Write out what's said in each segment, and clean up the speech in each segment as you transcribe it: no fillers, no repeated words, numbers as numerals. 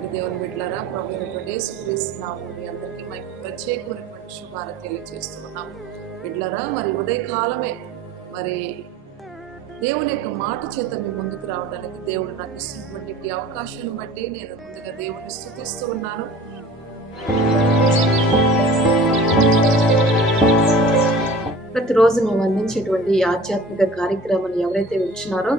ప్రియమైనటువంటి దేవుని బిడ్డలారా, ప్రభు అయినటువంటి యేసుక్రీస్తు నామములో మీ అందరికీ ప్రత్యేకమైనటువంటి శుభాలు తెలియజేస్తున్నాం. బిడ్డలారా, మరి ఉదయకాలమే మరి దేవుని యొక్క మాట చేత మీ ముందుకు రావడానికి దేవుడు నాకు ఇస్తున్నటువంటి ఈ అవకాశాన్ని బట్టి నేను ముందుగా దేవుని స్తుతిస్తూ ఉన్నాను. ప్రతిరోజు మేము అందించేటువంటి ఈ ఆధ్యాత్మిక కార్యక్రమాన్ని ఎవరైతే వింటున్నారో,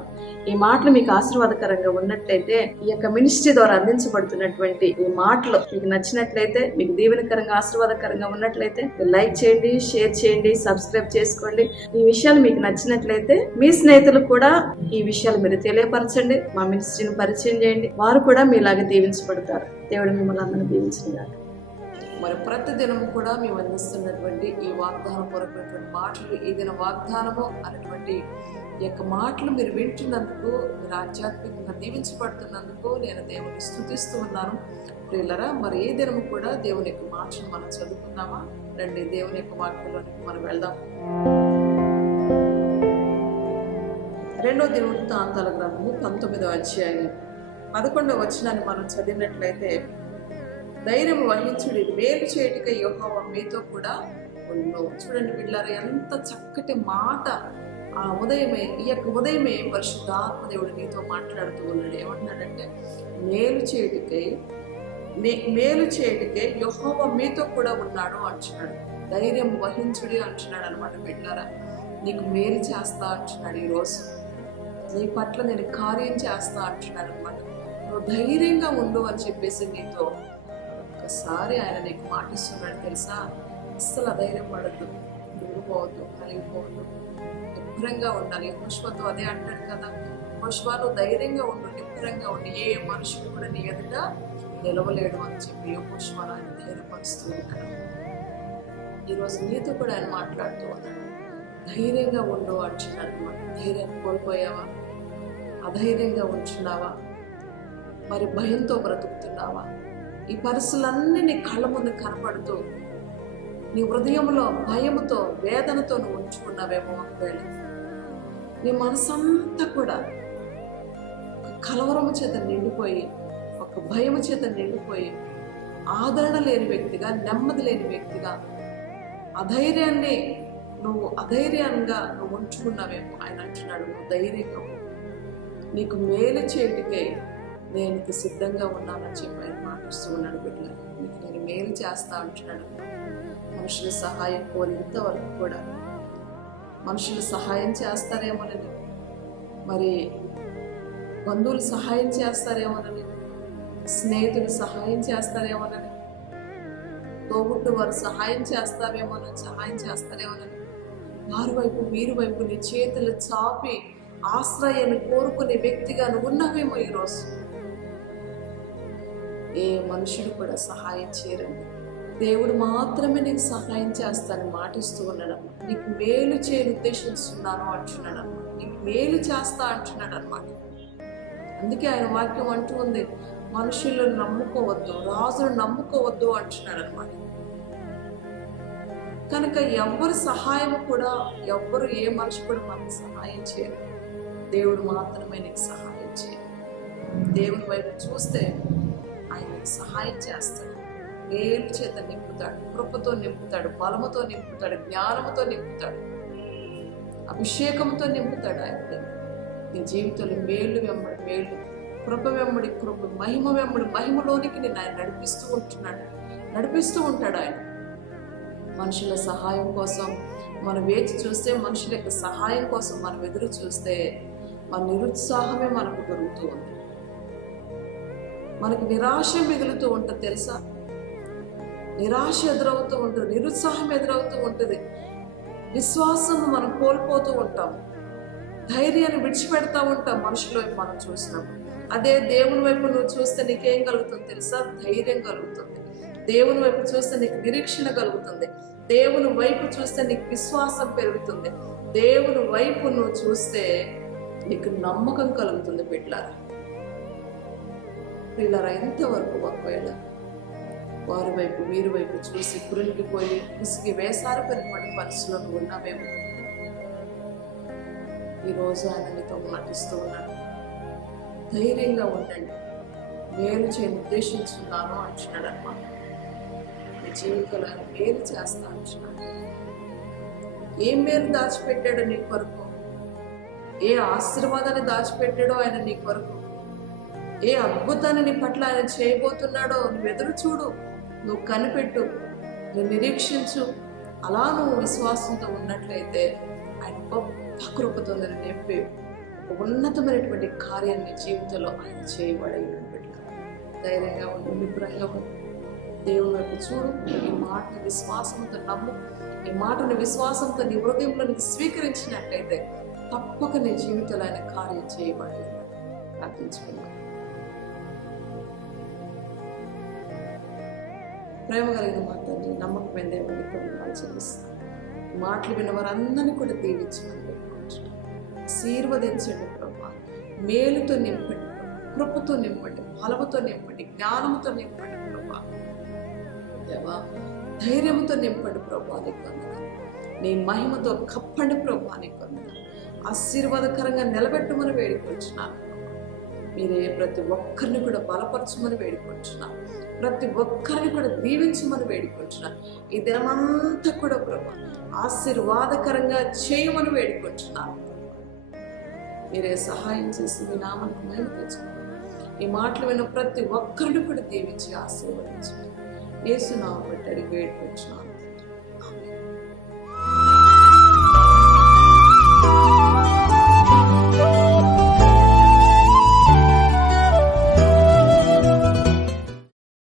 ఈ మాటలు మీకు ఆశీర్వాదకరంగా ఉన్నట్లయితే, ఈ యొక్క మినిస్ట్రీ ద్వారా అందించబడుతున్నటువంటి ఈ మాటలు మీకు నచ్చినట్లయితే, మీకు దీవెనకరంగా ఆశీర్వాదకరంగా ఉన్నట్లయితే లైక్ చేయండి, షేర్ చేయండి, సబ్స్క్రైబ్ చేసుకోండి. ఈ విషయాలు మీకు నచ్చినట్లయితే మీ స్నేహితులకు కూడా ఈ విషయాలు మీరు తెలియపరచండి. మా మినిస్ట్రీని పరిచయం చేయండి, వారు కూడా మీలాగా దీవించబడతారు. దేవుడు మిమ్మల్ని అందరినీ దీవించినగాక. మరి ప్రతిదినం కూడా మేము అందిస్తున్నటువంటి ఈ వాగ్దానం పూర్వకమైనటువంటి మాటలు, ఈ దిన వాగ్దానము అనేటువంటి ఈ యొక్క మాటలు మీరు వింటున్నందుకు, మీరు ఆధ్యాత్మికంగా దీవించబడుతున్నందుకు నేను దేవుని స్తుతిస్తూ ఉన్నాను. ప్రియులరా, మరి ఏ దినము కూడా దేవుని యొక్క మాటలు మనం చదువుకుందామా? రండి, దేవుని యొక్క వాక్యంలోనికి మనం వెళ్దాం. 2వ దినవృత్తాంతాల గ్రంథము 19వ అధ్యాయం 11వ వచనాన్ని మనం చదివినట్లయితే, ధైర్యం వహించుడి, మేలు చేయటికై యెహోవా మీతో కూడా ఉండును. చూడండి బిడ్డలారా, ఎంత చక్కటి మాట. ఆ ఉదయమే, ఈ యొక్క ఉదయమే పరిశుద్ధాత్మ దేవుడు నీతో మాట్లాడుతూ ఉన్నాడు. ఏమంటున్నాడంటే, మేలు చేయటికై యెహోవా మీతో కూడా ఉన్నాడు అంటున్నాడు. ధైర్యం వహించుడి అంటున్నాడు అనమాట. బిడ్డలారా, నీకు మేలు చేస్తా అంటున్నాడు. ఈరోజు నీ పట్ల నేను కార్యం చేస్తా అంటున్నాడు అనమాట. నువ్వు ధైర్యంగా ఉండు అని చెప్పేసి నీతో ఒకసారి ఆయన నీకు మాటిస్తున్నాడు. తెలుసా, అస్సలు అధైర్యం పడద్దు, దిగిపోవద్దు, కలిగిపోవద్దు, నిబ్బరంగా ఉండాలి. యెహోషువతో అదే అంటాడు కదా, యెహోషువ నువ్వు ధైర్యంగా ఉండు, నిబ్బరంగా ఉండి, ఏ మనుషుడు కూడా నీ ఎదుట నిలవలేడు అని చెప్పి యెహోషువను ఆయన ధైర్యపరుస్తూ ఉంటాడు. ఈరోజు నీతో కూడా ఆయన మాట్లాడుతూ ఉన్నాడు. ధైర్యంగా ఉండు అంటున్నాడు అనమాట. ధైర్యాన్ని కోల్పోయావా? అధైర్యంగా ఉంటున్నావా? మరి భయంతో బ్రతుకుతున్నావా? ఈ పరిస్థితులన్నీ నీ కళ్ళ ముందు కనపడుతూ నీ హృదయంలో భయముతో, వేదనతో నువ్వు ఉంచుకున్నావేమో. ఒకవేళ నీ మనసంతా కూడా ఒక కలవరము చేత నిండిపోయి, ఒక భయము చేత నిండిపోయి, ఆదరణ లేని వ్యక్తిగా, నెమ్మది లేని వ్యక్తిగా, అధైర్యంగా నువ్వు ఉంచుకున్నావేమో. ఆయన అంటున్నాడు, నువ్వు ధైర్యంగా నీకు మేలు చేయటికై నేను సిద్ధంగా ఉన్నానని చెప్పి ఆయన మాట్లాడుతూ ఉన్నాడు. బిడ్డలు, నీకు నేను మేలు చేస్తా అంటున్నాడు. మనుషుల సహాయం కోరి ఇంతవరకు కూడా మనుషులు సహాయం చేస్తారేమోనని, మరి బంధువులు సహాయం చేస్తారేమోనని, స్నేహితులు సహాయం చేస్తారేమోనని, తోబుట్టు వారు సహాయం చేస్తారేమోనని వారి వైపు వీరి వైపు నీ చేతులు చాపి ఆశ్రయాన్ని కోరుకునే వ్యక్తిగా నువ్వు ఉన్నావేమో. ఈరోజు ఏ మనుషుడు కూడా సహాయం చేయరండి, దేవుడు మాత్రమే నీకు సహాయం చేస్తానని మాటిస్తూ ఉన్నాడమ్మా. నీకు మేలు చేయని ఉద్దేశిస్తున్నాను అంటున్నాడమ్మా. నీకు మేలు చేస్తా అంటున్నాడు అనమాట. అందుకే ఆయన వాక్యం అంటూ ఉంది, మనుషులను నమ్ముకోవద్దు, రాజును నమ్ముకోవద్దు అంటున్నాడు అనమాట. కనుక ఎవ్వరు సహాయం కూడా, ఏ మనిషి కూడా మనకు సహాయం చేయరు. దేవుడు మాత్రమే నీకు సహాయం చేయాలి. దేవుని వైపు చూస్తే ఆయన నీకు సహాయం చేస్తాడు. మేలు చేత నింపుతాడు, కృపతో నింపుతాడు, బలముతో నింపుతాడు, జ్ఞానముతో నింపుతాడు, అభిషేకంతో నింపుతాడు. ఆయన నీ జీవితంలో మేలు వెంబడి మేలు, కృప వెంబడి కృప, మహిమ వెంబడి మహిమలోనికి నేను ఆయన నడిపిస్తూ ఉంటాడు. ఆయన మనుషుల సహాయం కోసం మనం వేచి చూస్తే, మనుషుల యొక్క సహాయం కోసం మనం ఎదురు చూస్తే మన నిరుత్సాహమే మనకు దొరుకుతూ ఉంది. మనకి నిరాశ మిగులుతూ ఉంటుంది. తెలుసా, నిరాశ ఎదురవుతూ ఉంటుంది, నిరుత్సాహం ఎదురవుతూ ఉంటుంది, విశ్వాసం మనం కోల్పోతూ ఉంటాం, ధైర్యాన్ని విడిచిపెడతా ఉంటాం మనుషుల వైపు మనం చూసినప్పుడు. అదే దేవుని వైపు నువ్వు చూస్తే నీకేం కలుగుతుంది తెలుసా? ధైర్యం కలుగుతుంది. దేవుని వైపు చూస్తే నీకు నిరీక్షణ కలుగుతుంది. దేవుని వైపు చూస్తే నీకు విశ్వాసం పెరుగుతుంది. దేవుని వైపు నువ్వు చూస్తే నీకు నమ్మకం కలుగుతుంది. పిల్లరా, ఎంతవరకు ఒకవేళ వారి వైపు వీరి వైపు చూసి కురిగిపోయి విసిగి వేసారిపోయినటువంటి పరిస్థితుల్లో నువ్వు ఉన్నావేమో. ఈరోజు ఆయన నీతో మాటిస్తూ ఉన్నాడు, ధైర్యంగా ఉండండి, మేలు చేయని ఉద్దేశించున్నాను అంటున్నాడు అనమాట. నీ జీవితంలో ఆయన మేలు చేస్తా అంటున్నాడు. ఏం మేలు దాచిపెట్టాడో నీ కొరకు, ఏ ఆశీర్వాదాన్ని దాచిపెట్టాడో ఆయన నీ కొరకు, ఏ అద్భుతాన్ని నీ పట్ల ఆయన చేయబోతున్నాడో నువ్వు ఎదురు చూడు, నువ్వు కనిపెట్టు, నువ్వు నిరీక్షించు. అలా నువ్వు విశ్వాసంతో ఉన్నట్లయితే ఆయన గొప్ప కృపతో నేను నింపి ఉన్నతమైనటువంటి కార్యాన్ని జీవితంలో ఆయన చేయబడేటువంటి ధైర్యంగా ఉండి నిబ్రంగా ఉండి దేవుని వైపు చూడు. ఈ మాటని విశ్వాసంతో నమ్ము. ఈ మాటని విశ్వాసంతో నీ హృదయంలో నీకు స్వీకరించినట్లయితే తప్పక నీ జీవితంలో ఆయన కార్యం చేయబడి ప్రార్థించుకున్నాను. ప్రేమ కలిగిన మా తండ్రి, నమ్మకమైన దేవుని కొన్ని చెల్లిస్తాను. మాటలు విన్న వారందరినీ కూడా దీవించమని పెట్టుకుంటున్నాను. ఆశీర్వదించండి ప్రభా, మేలుతో నింపండి, కృపతో నింపండి, బలముతో నింపండి, జ్ఞానముతో నింపండి ప్రభా. దేవా, ధైర్యంతో నింపండి ప్రభా. నీకు వందనాలు. నీ మహిమతో కప్పండి ప్రభా. నీకు వందనాలు. ఆశీర్వాదకరంగా నిలబెట్టమని వేడుకొచ్చున్నాను. మీరే ప్రతి ఒక్కరిని కూడా బలపరచమని వేడుకొచ్చున్నాను. ప్రతి ఒక్కరిని కూడా దీవించమని వేడుకొచ్చున్నాను. ఈ దినమంతా కూడా ప్రభా ఆశీర్వాదకరంగా చేయమని వేడుకొచ్చున్నాను. మీరే సహాయం చేసి మీ నామానికి మహిమ తెచ్చుకోండి. ఈ మాటలు విన్న ప్రతి ఒక్కరిని కూడా దీవించి ఆశీర్వదించండి. యేసు నామమున అడిగి వేడుకొచ్చున్నాను.